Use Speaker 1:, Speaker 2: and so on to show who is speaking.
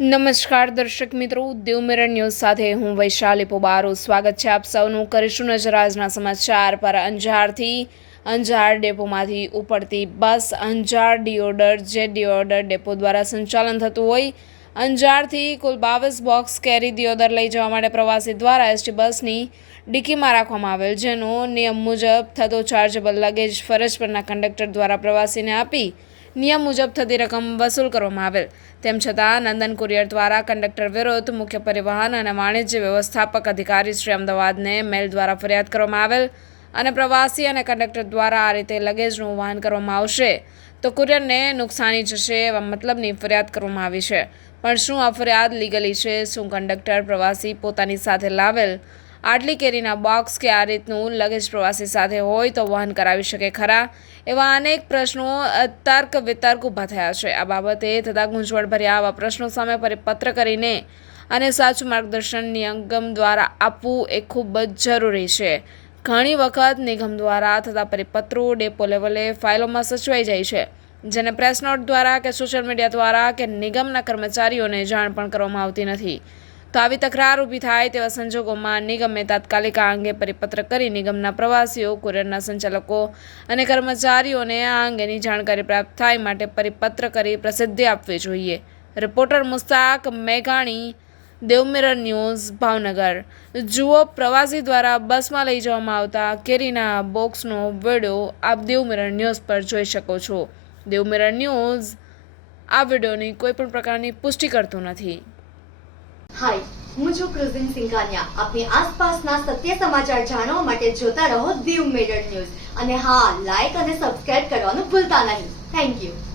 Speaker 1: નમસ્કાર દર્શક મિત્રો દેવ મિરર ન્યૂઝ સાથે હું વૈશાલી પોબારો. સ્વાગત છે આપ સૌનું. કરીશું નજર આજના સમાચાર પર. અંજારથી અંજાર ડેપોમાંથી ઉપડતી બસ અંજાર ડિઓડર, જે ડિઓડર ડેપો દ્વારા સંચાલન થતું હોય, અંજારથી કુલ બાવીસ બોક્સ કેરી દિયોદર લઈ જવા માટે પ્રવાસી દ્વારા એસટી બસની ડિક્કીમાં રાખવામાં આવેલ, જેનો નિયમ મુજબ થતો ચાર્જેબલ લગેજ ફરજ પરના કંડક્ટર દ્વારા પ્રવાસીને આપી નિયમ મુજબ થતી રકમ વસૂલ કરવામાં આવેલ. તેમ છતાં, નંદન કુરિયર દ્વારા કંડક્ટર વિરુદ્ધ મુખ્ય પરિવહન અને વાણિજ્ય વ્યવસ્થાપક અધિકારી શ્રી અમદાવાદને મેલ દ્વારા ફરિયાદ કરવામાં આવેલ અને પ્રવાસી અને કંડક્ટર દ્વારા આ રીતે લગેજનું વહન કરવામાં આવશે. તો કુરિયરને નુકસાની જશે એવા મતલબની ફરિયાદ કરવામાં આવી છે. પણ શું આ ફરિયાદ લીગલી છે? શું કંડક્ટર પ્રવાસી પોતાની સાથે લાવેલ આટલી કેરીના બોક્સ કે આ રીતનું લગેજ પ્રવાસી સાથે હોય તો વહન કરાવી શકે ખરા? એવા અનેક પ્રશ્નો તર્ક વિતર્ક ઊભા થયા છે. આ બાબતે થતા ગુંચવણભર્યા આવા પ્રશ્નો સામે પરિપત્ર કરીને અને સાચું માર્ગદર્શન નિગમ દ્વારા આપવું એ ખૂબ જ જરૂરી છે. ઘણી વખત નિગમ દ્વારા થતા પરિપત્રો ડેપો લેવલે ફાઇલોમાં સચવાઈ જાય છે, જેને પ્રેસ નોટ દ્વારા કે સોશિયલ મીડિયા દ્વારા કે નિગમના કર્મચારીઓને જાણ પણ કરવામાં આવતી નથી. તો આવી તકરાર ઊભી થાય તેવા સંજોગોમાં નિગમે તાત્કાલિક આ અંગે પરિપત્ર કરી નિગમના પ્રવાસીઓ, કુરિયરના સંચાલકો અને કર્મચારીઓને આ અંગેની જાણકારી પ્રાપ્ત થાય માટે પરિપત્ર કરી પ્રસિદ્ધિ આપવી જોઈએ. રિપોર્ટર મુસ્તાક મેઘાણી, દેવમિરર ન્યૂઝ, ભાવનગર. જુઓ, પ્રવાસી દ્વારા બસમાં લઈ જવામાં આવતા કેરીના બોક્સનો વીડિયો આપ દેવમિરર ન્યૂઝ પર જોઈ શકો છો. દેવમિરર ન્યૂઝ આ વિડીયોની કોઈ પણ પ્રકારની પુષ્ટિ કરતું નથી.
Speaker 2: હાય, હું છું ક્રુઝિન સિંઘાનિયા. આપની આસપાસના સત્ય સમાચાર જાણવા માટે જોતા રહો દીવ મેડર ન્યૂઝ. અને હા લાઈક અને સબસ્ક્રાઇબ કરવાનું ભૂલતા નહીં. Thank you